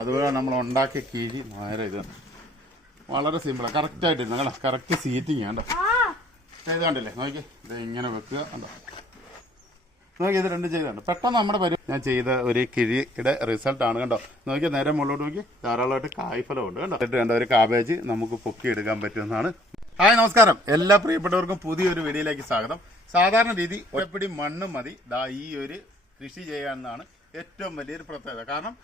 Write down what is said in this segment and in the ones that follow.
അതുപോലെ നമ്മൾ ഉണ്ടാക്കിയ കിഴി നേരെ ഇത് വളരെ സിമ്പിളാണ് കറക്റ്റായിട്ട് ഇരുന്നു? കണ്ടോ? കറക്റ്റ് സീറ്റിങ് ചെയ്ത് ഇത് കണ്ടില്ലേ? നോക്കി ഇത് ഇങ്ങനെ വെക്കുക. കണ്ടോ? നോക്കി ഇത് രണ്ടും ചെയ്തുണ്ട് പെട്ടെന്ന് നമ്മുടെ പരി ഞാൻ ചെയ്ത ഒരു കിഴിയുടെ റിസൾട്ട് ആണ് കണ്ടോ? നോക്കി നേരെ മുകളിലോട്ട് നോക്കി ധാരാളമായിട്ട് കായ്ഫലം ഉണ്ട് കേട്ടോ എന്നിട്ട് കണ്ട ഒരു കാബേജ് നമുക്ക് പൊക്കി എടുക്കാൻ പറ്റുന്നതാണ് ഹായ് നമസ്കാരം. എല്ലാ പ്രിയപ്പെട്ടവർക്കും പുതിയൊരു വീഡിയോയിലേക്ക് സ്വാഗതം. സാധാരണ രീതി ഒരപ്പിടി മണ്ണ് മതി. ദാ ഈ ഒരു കൃഷി ചെയ്യാമെന്നാണ് ഏറ്റവും വലിയൊരു പ്രത്യേകത. കാരണം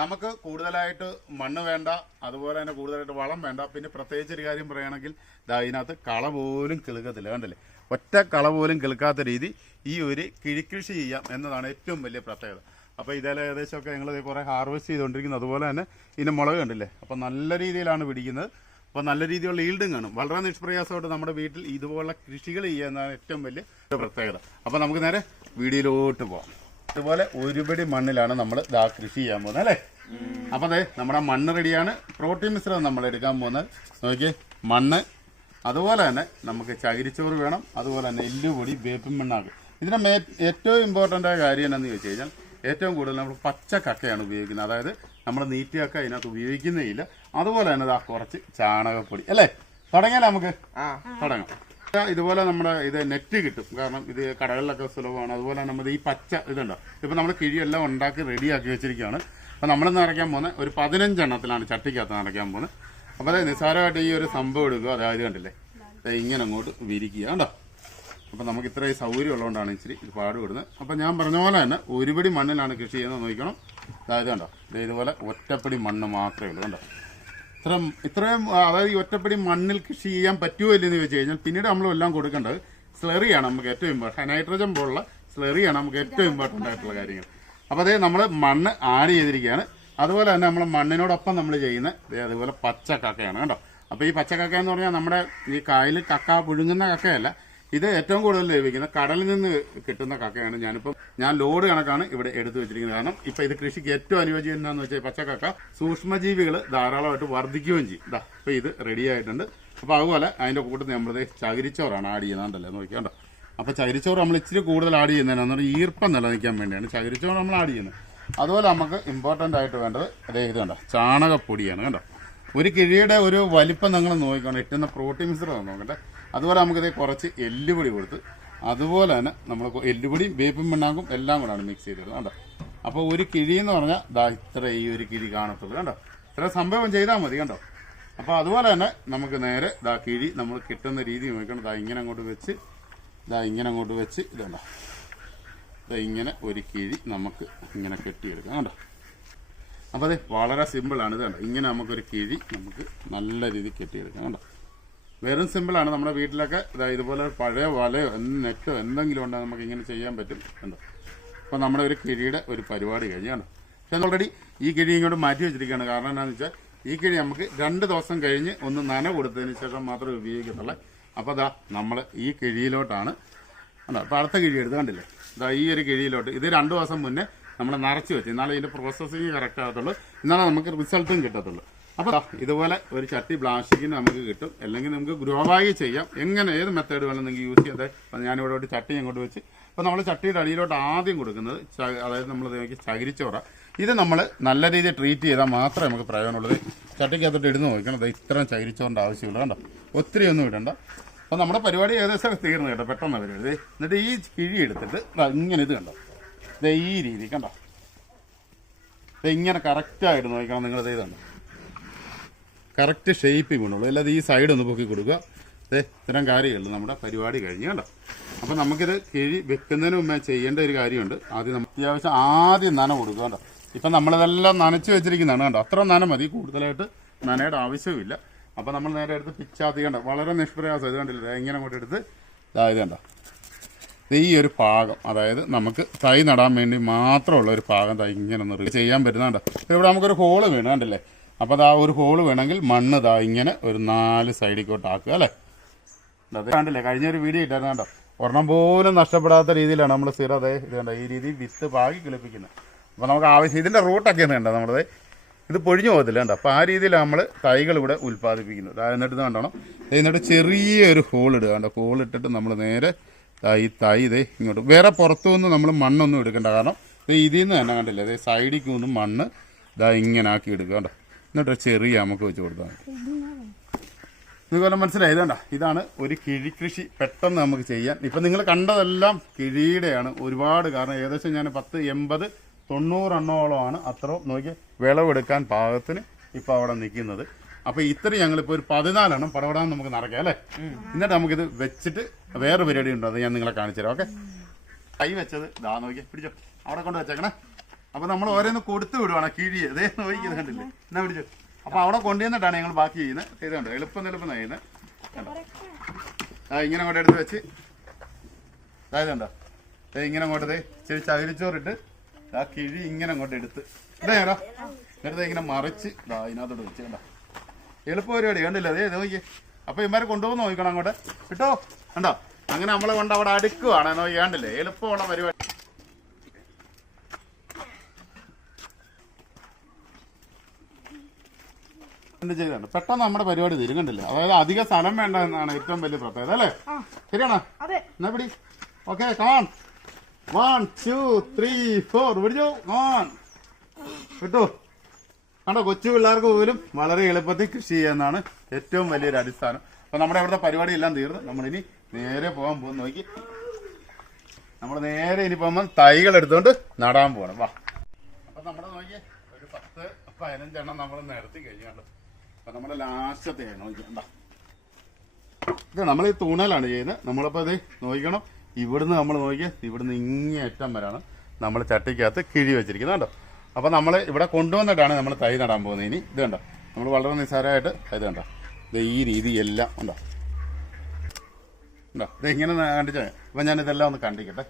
നമുക്ക് കൂടുതലായിട്ട് മണ്ണ് വേണ്ട അതുപോലെ തന്നെ കൂടുതലായിട്ട് വളം വേണ്ട. പിന്നെ പ്രത്യേകിച്ച് ഒരു കാര്യം പറയുകയാണെങ്കിൽ ഇതാ ഇതിനകത്ത് കള പോലും കിളുക്കത്തില്ല കണ്ടില്ലേ? ഒറ്റ കള പോലും കിളുക്കാത്ത രീതി ഈ ഒരു കിഴിക്കൃഷി ചെയ്യാം എന്നതാണ് ഏറ്റവും വലിയ പ്രത്യേകത. അപ്പോൾ ഇതേലെ ഏകദേശമൊക്കെ ഞങ്ങൾ കുറേ ഹാർവെസ്റ്റ് ചെയ്തുകൊണ്ടിരിക്കുന്നത് അതുപോലെ തന്നെ ഇതിന്റെ മുളക് കണ്ടില്ലേ? അപ്പോൾ നല്ല രീതിയിലാണ് പിടിക്കുന്നത്. അപ്പോൾ നല്ല രീതിയിലുള്ള ഈൽഡും കാണും വളരെ നിഷ്പ്രയാസമായിട്ട് നമ്മുടെ വീട്ടിൽ ഇതുപോലുള്ള കൃഷികൾ ചെയ്യുക എന്നതാണ് ഏറ്റവും വലിയ പ്രത്യേകത. അപ്പോൾ നമുക്ക് നേരെ വീഡിയോയിലോട്ട് പോകാം ഇതുപോലെ ഒരുപടി മണ്ണിലാണ് നമ്മൾ ഇതാ കൃഷി ചെയ്യാൻ പോകുന്നത് അല്ലേ? അപ്പൊ അതെ നമ്മുടെ മണ്ണ് റെഡിയാണ്. പ്രോട്ടീൻ മിശ്രം നമ്മൾ എടുക്കാൻ പോകുന്നത്. നോക്കി മണ്ണ് അതുപോലെ തന്നെ നമുക്ക് ചകിരിച്ചോറ് വേണം അതുപോലെ തന്നെ എല്ലുപൊടി വേപ്പിൻ മണ്ണാക്ക് ഇതിന്റെ മേ ഏറ്റവും ഇമ്പോർട്ടന്റ് ആയ കാര്യം എന്താണെന്ന് ചോദിച്ചു കഴിഞ്ഞാൽ ഏറ്റവും കൂടുതൽ നമ്മൾ പച്ച കക്കയാണ് ഉപയോഗിക്കുന്നത്. അതായത് നമ്മൾ നീറ്റ് കക്ക അതിനകത്ത് ഉപയോഗിക്കുന്നേ ഇല്ല. അതുപോലെ തന്നെ ദാ കുറച്ച് ചാണകപ്പൊടി അല്ലേ? തുടങ്ങിയാലേ നമുക്ക്? തുടങ്ങാം. ആ, ഇതുപോലെ നമ്മുടെ ഇത് നെറ്റ് കിട്ടും. കാരണം ഇത് കടകളിലൊക്കെ സുലഭമാണ്. അതുപോലെ നമ്മുടെ ഈ പച്ച ഇതുണ്ടോ? ഇപ്പൊ നമ്മൾ കിഴിയെല്ലാം ഉണ്ടാക്കി റെഡിയാക്കി വെച്ചിരിക്കുകയാണ്. അപ്പൊ നമ്മൾ നിറയ്ക്കാൻ പോകുന്നത് ഒരു പതിനഞ്ചെണ്ണത്തിലാണ് ചട്ടിക്കകത്ത് നിറയ്ക്കാൻ പോകുന്നത്. അപ്പൊ അതെ നിസ്സാരമായിട്ട് ഈ ഒരു സംഭവം എടുക്കുക. അതായത് കണ്ടില്ലേ? ഇങ്ങനെ അങ്ങോട്ട് വിരിക്കുക. കണ്ടോ? അപ്പൊ നമുക്ക് ഇത്രയും സൗകര്യം ഉള്ളതുകൊണ്ടാണ് ഇച്ചിരി ഇത് പാടുപെടുന്നത്. അപ്പൊ ഞാൻ പറഞ്ഞ പോലെ തന്നെ ഒരുപടി മണ്ണിലാണ് കൃഷി ചെയ്യുന്നത്. നോക്കണം അതായത് കണ്ടോ? ഇതുപോലെ ഒറ്റപ്പടി മണ്ണ് മാത്രമേ ഉള്ളൂ. കണ്ടോ? ഇത്രയും ഇത്രയും അതായത് ഈ ഒറ്റപ്പടി മണ്ണിൽ കൃഷി ചെയ്യാൻ പറ്റുമോ ഇല്ലെന്ന് ചോദിച്ചു കഴിഞ്ഞാൽ പിന്നീട് നമ്മൾ എല്ലാം കൊടുക്കേണ്ടത് സ്ലെറിയാണ് നമുക്ക് ഏറ്റവും ഇമ്പോർട്ടന്റ് നൈട്രജൻ പോലുള്ള സ്ലെറിയാണ് നമുക്ക് ഏറ്റവും ഇമ്പോർട്ടന്റ് ആയിട്ടുള്ള കാര്യങ്ങൾ. അപ്പോൾ അതേ നമ്മൾ മണ്ണ് ആഡ് ചെയ്തിരിക്കുകയാണ്. അതുപോലെ തന്നെ നമ്മൾ മണ്ണിനോടൊപ്പം നമ്മൾ ചെയ്യുന്ന അതുപോലെ പച്ച കക്കയാണ് കേട്ടോ അപ്പോൾ ഈ പച്ച കക്ക എന്ന് പറഞ്ഞാൽ നമ്മുടെ ഈ കായൽ കക്ക പുഴുങ്ങുന്ന കക്കയല്ല. ഇത് ഏറ്റവും കൂടുതൽ ലഭിക്കുന്ന കടലിൽ നിന്ന് കിട്ടുന്ന കക്കയാണ് ഞാനിപ്പം ഞാൻ ലോഡ് കണക്കാണ് ഇവിടെ എടുത്തു വെച്ചിരിക്കുന്നത്. കാരണം ഇപ്പൊ ഇത് കൃഷിക്ക് ഏറ്റവും അനുയോജ്യം എന്താണെന്ന് വെച്ചാൽ പച്ചക്കക്ക സൂക്ഷ്മജീവികൾ ധാരാളമായിട്ട് വർദ്ധിക്കുകയും ചെയ്യും. ഇതാ ഇപ്പൊ ഇത് റെഡി ആയിട്ടുണ്ട്. അപ്പൊ അതുപോലെ അതിന്റെ കൂട്ടത്തിൽ നമ്മളത് ചകിരിച്ചോറാണ് ആഡ് ചെയ്യുന്നുണ്ടല്ലേ നോക്കിയാണ്ടോ അപ്പോൾ ചകിരിച്ചോറ് നമ്മൾ ഇച്ചിരി കൂടുതൽ ആഡ് ചെയ്യുന്നതിനാന്ന് പറഞ്ഞാൽ ഈർപ്പം നിലനിൽക്കാൻ വേണ്ടിയാണ് ചകിരിച്ചോറ് നമ്മൾ ആഡ് ചെയ്യുന്നത്. അതുപോലെ നമുക്ക് ഇമ്പോർട്ടന്റ് ആയിട്ട് വേണ്ടത് അതേ ഇത് കണ്ടോ ചാണകപ്പൊടിയാണ് കണ്ടോ. ഒരു കിഴിയുടെ ഒരു വലിപ്പം നിങ്ങൾ നോക്കിക്കോണം ഇട്ടുന്ന പ്രോട്ടീൻസ് നോക്കട്ടെ. അതുപോലെ നമുക്കിത് കുറച്ച് എല്ലുപൊടി കൊടുത്ത് അതുപോലെ തന്നെ നമ്മൾ എല്ലുപൊടിയും വേപ്പും പിണ്ണാക്കും എല്ലാം കൂടാണ് മിക്സ് ചെയ്തത് കണ്ടോ? അപ്പോൾ ഒരു കിഴി എന്ന് പറഞ്ഞാൽ ദാ ഇത്ര ഈ ഒരു കിഴി കാണത്തുള്ളൂ കണ്ടോ? ഇത്ര സംഭവം ചെയ്താൽ മതി കണ്ടോ? അപ്പോൾ അതുപോലെ തന്നെ നമുക്ക് നേരെ ദാ കിഴി നമ്മൾ കിട്ടുന്ന രീതി നോക്കണം. ദാ ഇങ്ങനെ അങ്ങോട്ട് വെച്ച് ദാ ഇങ്ങനെ അങ്ങോട്ട് വെച്ച് ഇതുണ്ടോ ദാ ഇങ്ങനെ ഒരു കിഴി നമുക്ക് ഇങ്ങനെ കെട്ടിയെടുക്കാം കണ്ടോ? അപ്പോൾ അതെ വളരെ സിമ്പിളാണ് ഇത് കണ്ടോ? ഇങ്ങനെ നമുക്കൊരു കിഴി നമുക്ക് നല്ല രീതിയിൽ കെട്ടിയെടുക്കാം കണ്ടോ? വെറും സിമ്പിളാണ് നമ്മുടെ വീട്ടിലൊക്കെ ഇതാ ഇതുപോലെ പഴയ വലയോ എന്ത് നെറ്റോ എന്തെങ്കിലും ഉണ്ടോ നമുക്ക് ഇങ്ങനെ ചെയ്യാൻ പറ്റും. കണ്ടോ? അപ്പോൾ നമ്മുടെ ഒരു കിഴിയുടെ ഒരു പരിപാടി കഴിഞ്ഞാണ് പക്ഷേ ഓൾറെഡി ഈ കിഴി ഇങ്ങോട്ട് മാറ്റി വെച്ചിരിക്കുകയാണ്. കാരണം എന്താണെന്ന് വെച്ചാൽ ഈ കിഴി നമുക്ക് രണ്ട് ദിവസം കഴിഞ്ഞ് ഒന്ന് നന കൊടുത്തതിന് ശേഷം മാത്രമേ ഉപയോഗിക്കത്തുള്ളൂ. അപ്പോൾ അതാ നമ്മൾ ഈ കിഴിയിലോട്ടാണ്. കണ്ടോ? അപ്പോൾ അടുത്ത കിഴി എടുത്ത് കണ്ടില്ലേ? ഇതാ ഈ ഒരു കിഴിയിലോട്ട് ഇത് രണ്ട് ദിവസം മുന്നേ നമ്മൾ നിറച്ച് വെച്ച് എന്നാലേ ഇതിന്റെ പ്രോസസ്സിങ് കറക്റ്റ് ആകത്തുള്ളൂ. എന്നാലേ നമുക്ക് റിസൾട്ടും കിട്ടത്തുള്ളൂ. അപ്പോൾ ഇതുപോലെ ഒരു ചട്ടി പ്ലാസ്റ്റിക്കിന് നമുക്ക് കിട്ടും. അല്ലെങ്കിൽ നമുക്ക് ഗ്രോ ബാഗ് ചെയ്യാം. എങ്ങനെ ഏത് മെത്തേഡ് വേണം നിങ്ങൾക്ക് യൂസ് അപ്പം ഞാനിവിടെ ഒരു ചട്ടി അങ്ങോട്ട് വെച്ച്. അപ്പോൾ നമ്മൾ ചട്ടിയുടെ അടിയിലോട്ട് ആദ്യം കൊടുക്കുന്നത് അതായത് നമ്മൾ ഇതിലേക്ക് ചകിരിച്ചോറ. ഇത് നമ്മൾ നല്ല രീതിയിൽ ട്രീറ്റ് ചെയ്താൽ മാത്രമേ നമുക്ക് പ്രയോജനമുള്ളത് ചട്ടിക്കകത്തോട്ട് ഇടുന്ന് നോക്കണം. അത് ഇത്രയും ചകിരിച്ചോറിന്റെ ആവശ്യമുള്ളൂ. കണ്ടോ? ഒത്തിരി ഒന്നും ഇടണ്ട. അപ്പോൾ നമ്മുടെ പരിപാടി ഏകദേശം തീർന്നു കേട്ടോ. പെട്ടെന്ന് പരിപാടി. എന്നിട്ട് ഈ കിഴി എടുത്തിട്ട് ഇങ്ങനെ ഇത് കണ്ടോ? ഈ രീതി കണ്ടോ? ഇങ്ങനെ കറക്റ്റായിട്ട് നോക്കണം നിങ്ങളിത് ഇതുണ്ടോ കറക്റ്റ് ഷേപ്പിംഗ് കൊണ്ടുള്ളൂ അല്ലാതെ ഈ സൈഡ് ഒന്ന് പൊക്കി കൊടുക്കുക. അതെ ഇത്തരം കാര്യമല്ല നമ്മുടെ പരിപാടി കഴിഞ്ഞു കണ്ടോ? അപ്പം നമുക്കിത് കിഴി വെക്കുന്നതിന് മുമ്പേ ചെയ്യേണ്ട ഒരു കാര്യമുണ്ട്. ആദ്യം നമ്മൾ അത്യാവശ്യം ആദ്യം നന കൊടുക്കുക കണ്ടോ? ഇപ്പം നമ്മളിതെല്ലാം നനച്ച് വെച്ചിരിക്കുന്നതാണ് കണ്ടോ? അത്ര നന മതി. കൂടുതലായിട്ട് നനയുടെ ആവശ്യമില്ല അപ്പം നമ്മൾ നേരെ എടുത്ത് പിച്ചാത്തി കണ്ടോ? വളരെ നിഷ്പ്രയാസം. ഇത് കണ്ടില്ല? എങ്ങനെ അങ്ങോട്ട് എടുത്ത് ഇതായത് കണ്ടോ? ഈ ഒരു പാകം. അതായത് നമുക്ക് തൈ നടാൻ വേണ്ടി മാത്രമുള്ള ഒരു പാകം തൈ ഇങ്ങനെ ഒന്ന് ചെയ്യാൻ പറ്റുന്നുണ്ട് ഇവിടെ നമുക്കൊരു ഹോൾ വേണം കണ്ടില്ലേ? അപ്പോൾ അതാ ഒരു ഹോൾ വേണമെങ്കിൽ മണ്ണ് ഇതാ ഇങ്ങനെ ഒരു നാല് സൈഡിക്കോട്ടാക്കുക അല്ലേ? അത് കണ്ടില്ലേ കഴിഞ്ഞ ഒരു വീഡിയോ ഇട്ടായിരുന്നു കേട്ടോ ഒരെണ്ണം പോലും നഷ്ടപ്പെടാത്ത രീതിയിലാണ് നമ്മൾ സ്ഥിരം അതെ ഇത് കണ്ടോ ഈ രീതി വിത്ത് പാകി കിളിപ്പിക്കുന്നത്. അപ്പോൾ നമുക്ക് ആവശ്യം ഇതിന്റെ റൂട്ടൊക്കെ ഒന്ന് കണ്ടോ നമ്മളത് ഇത് പൊഴിഞ്ഞു പോകത്തില്ല കണ്ടോ? അപ്പോൾ ആ രീതിയിലാണ് നമ്മൾ തൈകൾ ഇവിടെ ഉൽപ്പാദിപ്പിക്കുന്നത്. എന്നിട്ട് കണ്ടോണം? എന്നിട്ട് ചെറിയൊരു ഹോൾ ഇടുക കണ്ടോ? ഹോൾ ഇട്ടിട്ട് നമ്മൾ നേരെ ഈ തൈ ഇതേ ഇങ്ങോട്ട്. വേറെ പുറത്തുനിന്ന് നമ്മൾ മണ്ണൊന്നും എടുക്കേണ്ട. കാരണം ഇതിൽ നിന്ന് തന്നെ കണ്ടില്ലേ അതായത് സൈഡിൽ മണ്ണ് ഇതാ ഇങ്ങനെ ആക്കി എടുക്കുക കേട്ടോ എന്നിട്ട് ചെറിയ നമുക്ക് വെച്ച് കൊടുത്താൽ നിങ്ങൾക്ക് മനസ്സിലായി? ഇതണ്ട ഇതാണ് ഒരു കിഴി കൃഷി പെട്ടെന്ന് നമുക്ക് ചെയ്യാൻ. ഇപ്പം നിങ്ങൾ കണ്ടതെല്ലാം കിഴിയുടെയാണ് ഒരുപാട് കാരണം. ഏകദേശം ഞാൻ പത്ത് എൺപത് തൊണ്ണൂറെണ്ണോളമാണ് അത്രയും നോക്കി വിളവെടുക്കാൻ പാകത്തിന് ഇപ്പം അവിടെ നിൽക്കുന്നത്. അപ്പോൾ ഇത്രയും ഞങ്ങളിപ്പോൾ ഒരു പതിനാലെണ്ണം പടപടാൻ നമുക്ക് നടക്കാം അല്ലേ? എന്നിട്ട് നമുക്കിത് വെച്ചിട്ട് വേറെ പരിപാടി ഉണ്ടോ. അത് ഞാൻ നിങ്ങളെ കാണിച്ചു തരാം ഓക്കെ? കൈ വെച്ചത് ദാ നോക്കി പിടിച്ചോ. അവിടെ കൊണ്ട് വെച്ചേക്കണേ. അപ്പൊ നമ്മൾ ഓരോന്ന് കൊടുത്തു വിടുവാണ് കിഴി. അതേ നോക്കിയത് കണ്ടില്ലേ? എന്നാ പിടിച്ചോ. അപ്പൊ അവിടെ കൊണ്ടുവന്നിട്ടാണ് ഞങ്ങൾ ബാക്കി ചെയ്യുന്നത്. ചെയ്തുകൊണ്ട് കണ്ടോ? എളുപ്പം എളുപ്പം ചെയ്യുന്നത്. ആ ഇങ്ങനെ അങ്ങോട്ട് എടുത്ത് വെച്ച്. അതായത് കണ്ടോ? ദേ ഇങ്ങനെ അങ്ങോട്ട് ദേ ഇച്ചിരി ചകിരിച്ചോറിട്ട് ആ കിഴി ഇങ്ങനെ അങ്ങോട്ട് എടുത്ത്. ഇതാ ചേട്ടാ എന്നിട്ട് ഇങ്ങനെ മറിച്ച് ദാ ഇതിനകത്തോട്ട് വെച്ച് കണ്ടോ? എളുപ്പ പരിപാടി. കണ്ടില്ല? അതേ നോക്കി അപ്പൊ ഇമാരെ കൊണ്ടുപോകുന്ന നോക്കണം അങ്ങോട്ട്. കിട്ടോ? കണ്ടോ? അങ്ങനെ നമ്മളെ കൊണ്ട് അവിടെ അടുക്കുവാണ്. നോക്കി കണ്ടില്ലേ? എളുപ്പമുള്ള പരിപാടി. ചെയ്താണ് പെട്ടെന്ന് നമ്മുടെ പരിപാടി തീരും കണ്ടില്ല? അതായത് അധിക സ്ഥലം വേണ്ട എന്നാണ് ഏറ്റവും വലിയ പ്രത്യേകത അല്ലേ? ശരിയാണോ? എന്നാ പിടി. ഓക്കെ കാൺ വൺ ടു ത്രീ ഫോർ പിടിച്ചോ? കാൺ കിട്ടു. കണ്ടോ കൊച്ചു പിള്ളേർക്ക് പോലും വളരെ എളുപ്പത്തിൽ കൃഷി ചെയ്യാന്നാണ് ഏറ്റവും വലിയൊരു അടിസ്ഥാനം. അപ്പൊ നമ്മുടെ ഇവിടുത്തെ പരിപാടി എല്ലാം തീർന്ന്. ഇനി നേരെ പോകാൻ പോകുന്ന. നോക്കി. നമ്മൾ നേരെ ഇനി പോകുമ്പോൾ തൈകൾ എടുത്തുകൊണ്ട് നടാൻ പോകണം. വാ. അപ്പൊ നമ്മുടെ നോക്കി ഒരു പത്ത് പതിനഞ്ചെണ്ണം നമ്മൾ നിരത്തി കഴിഞ്ഞാണ്ട് നമ്മുടെ ലാസ്റ്റത്തെ നോക്കിക്കണ്ട ഇത് നമ്മൾ ഈ തൂണലാണ് ചെയ്യുന്നത്. നമ്മളിപ്പോ ഇത് നോക്കണം. ഇവിടുന്ന് നമ്മൾ നോക്കിയാൽ ഇവിടുന്ന് ഇങ്ങേറ്റം വരാണ്. നമ്മൾ ചട്ടിക്കകത്ത് കിഴി വെച്ചിരിക്കുന്നത് കേട്ടോ അപ്പോൾ നമ്മൾ ഇവിടെ കൊണ്ടുവന്നിട്ടാണ് നമ്മൾ തൈ നടാൻ പോകുന്നത് ഇനി. ഇത് കണ്ടോ? നമ്മൾ വളരെ നിസ്സാരമായിട്ട് ഇത് കണ്ടോ? ഇത് ഈ രീതി എല്ലാം ഉണ്ടോ? ഉണ്ടോ? ഇത് ഇങ്ങനെ അപ്പം ഞാൻ ഇതെല്ലാം ഒന്ന് കണ്ടിക്കട്ടെ.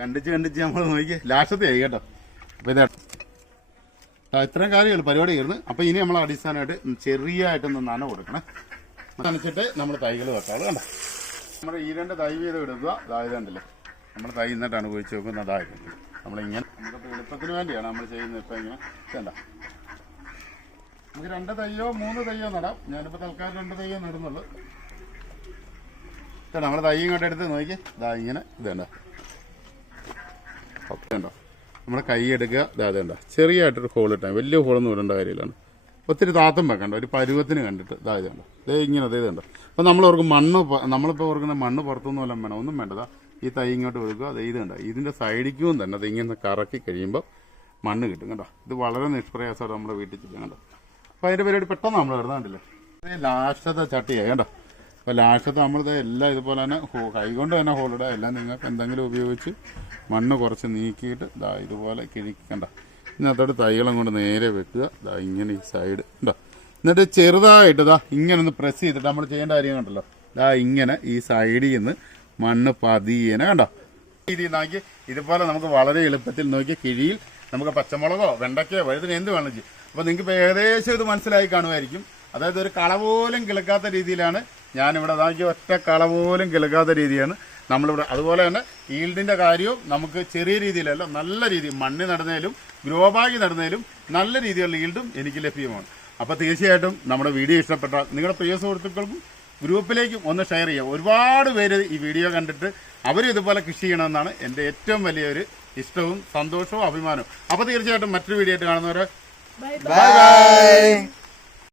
കണ്ടിച്ച് കണ്ടിച്ച് നമ്മൾ നോക്കി ലാസ്റ്റത്തെ ആയി കേട്ടോ. അപ്പോൾ ഇത് ഇത്രയും കാര്യങ്ങൾ പരിപാടി ആയിരുന്നു അപ്പോൾ ഇനി നമ്മൾ അടിസ്ഥാനമായിട്ട് ചെറിയായിട്ടൊന്ന് നന കൊടുക്കണം. നനച്ചിട്ട് നമ്മൾ തൈകൾ വെക്കാറ് കണ്ടോ? നമ്മൾ ഈ രണ്ട് തൈ വീതം എടുക്കുക. ഇതായതുണ്ടല്ലേ നമ്മൾ തൈ ഇന്നിട്ട് കുഴിച്ച് നോക്കുന്ന അതായിരുന്നു നമ്മളിങ്ങനെ നമുക്കിപ്പോൾ എളുപ്പത്തിന് വേണ്ടിയാണ് നമ്മൾ ചെയ്യുന്നത് ഇപ്പം ഇങ്ങനെ. വേണ്ട നമുക്ക് രണ്ട് തയ്യോ മൂന്ന് തയ്യോ നടാം. ഞാനിപ്പോൾ തൽക്കാലം രണ്ട് തയ്യോ നടുന്നുള്ളൂ. നമ്മൾ തൈ ഇങ്ങോട്ട് എടുത്ത് നോക്കി. ഇതാ ഇങ്ങനെ ഇതേണ്ട ഉണ്ടോ നമ്മൾ കൈ എടുക്കുക. ഇതാ ചെറിയായിട്ടൊരു ഹോൾ ഇട്ടാൽ വലിയ ഹോളൊന്നും ഇടേണ്ട കാര്യമില്ലാണ് ഒത്തിരി താത്തം വെക്കണ്ട. ഒരു പരുവത്തിന് കണ്ടിട്ട്. ഇതാ ഇതുണ്ട് ദേ ഇങ്ങനെ ദേ ഇതുണ്ട് അപ്പം നമ്മൾ ഓർക്കും മണ്ണ് നമ്മളിപ്പോൾ ഓർക്കുന്ന മണ്ണ് പുറത്തുനിന്ന് വല്ലതും വേണം? ഒന്നും വേണ്ടതാ ഈ തൈ ഇങ്ങോട്ട് കൊടുക്കുക അത് ഇതുണ്ട് ഇതിന്റെ സൈഡിക്കും തന്നെ അത് ഇങ്ങനെ കറക്കി കഴിയുമ്പോൾ മണ്ണ് കിട്ടും. കേട്ടോ ഇത് വളരെ നിഷ്പ്രയാസമാണ് നമ്മുടെ വീട്ടിൽ ചെയ്യാൻ കേട്ടോ അപ്പോൾ അതിന്റെ പരിപാടി പെട്ടെന്ന് നമ്മൾ ഇടുന്നുണ്ടല്ലേ ഇത് ലാസ്റ്റത്തെ ചട്ടിയായി കേട്ടോ അപ്പോൾ ലാസ്റ്റത്തെ നമ്മളിത് എല്ലാം ഇതുപോലെ തന്നെ കൈകൊണ്ട് തന്നെ ഹോളിടുക എല്ലാം നിങ്ങൾക്ക് എന്തെങ്കിലും ഉപയോഗിച്ച് മണ്ണ് കുറച്ച് നീക്കിയിട്ട് ഇതാ ഇതുപോലെ കിഴിക്കണ്ട. ഇതിനകത്തോട്ട് തൈകളും കൊണ്ട് നേരെ വെക്കുക. ഇതാ ഇങ്ങനെ ഈ സൈഡ് ഉണ്ടോ എന്നിട്ട് ചെറുതായിട്ട് ഇതാ ഇങ്ങനെ ഒന്ന് പ്രസ് ചെയ്തിട്ട് നമ്മൾ ചെയ്യേണ്ട കാര്യം കണ്ടല്ലോ. ഇതാ ഇങ്ങനെ ഈ സൈഡിൽ നിന്ന് മണ്ണ് പതിയനെ കണ്ടോ? രീതിയിൽ നോക്കി. ഇതുപോലെ നമുക്ക് വളരെ എളുപ്പത്തിൽ നോക്കി കിഴിയിൽ നമുക്ക് പച്ചമുളകോ വെണ്ടയ്ക്കോ വഴുതിന് എന്ത് വേണമെങ്കിൽ അപ്പോൾ നിങ്ങൾക്ക് ഏകദേശം ഇത് മനസ്സിലായി കാണുമായിരിക്കും. അതായത് ഒരു കള പോലും കിളുക്കാത്ത രീതിയിലാണ് ഞാനിവിടെ അതാക്കി ഒറ്റ കള പോലും കിളുക്കാത്ത രീതിയാണ്. നമ്മളിവിടെ അതുപോലെ തന്നെ ഈൽഡിന്റെ കാര്യവും നമുക്ക് ചെറിയ രീതിയിലല്ല നല്ല രീതിയിൽ മണ്ണ് നടുന്നതിലും ഗ്രോ ബാഗ് നടുന്നതിലും നല്ല രീതിയിലുള്ള ഈൽഡും എനിക്ക് ലഭ്യമാണ്. അപ്പോൾ തീർച്ചയായിട്ടും നമ്മുടെ വീഡിയോ ഇഷ്ടപ്പെട്ട നിങ്ങളുടെ പ്രിയ സുഹൃത്തുക്കൾക്കും ഗ്രൂപ്പിലേക്കും ഒന്ന് ഷെയർ ചെയ്യുക. ഒരുപാട് പേര് ഈ വീഡിയോ കണ്ടിട്ട് അവരും ഇതുപോലെ കൃഷി ചെയ്യണമെന്നാണ് എന്റെ ഏറ്റവും വലിയൊരു ഇഷ്ടവും സന്തോഷവും അഭിമാനവും. അപ്പോൾ തീർച്ചയായിട്ടും മറ്റൊരു വീഡിയോ ആയിട്ട് കാണുന്നവരെ ബൈ ബൈ ബൈ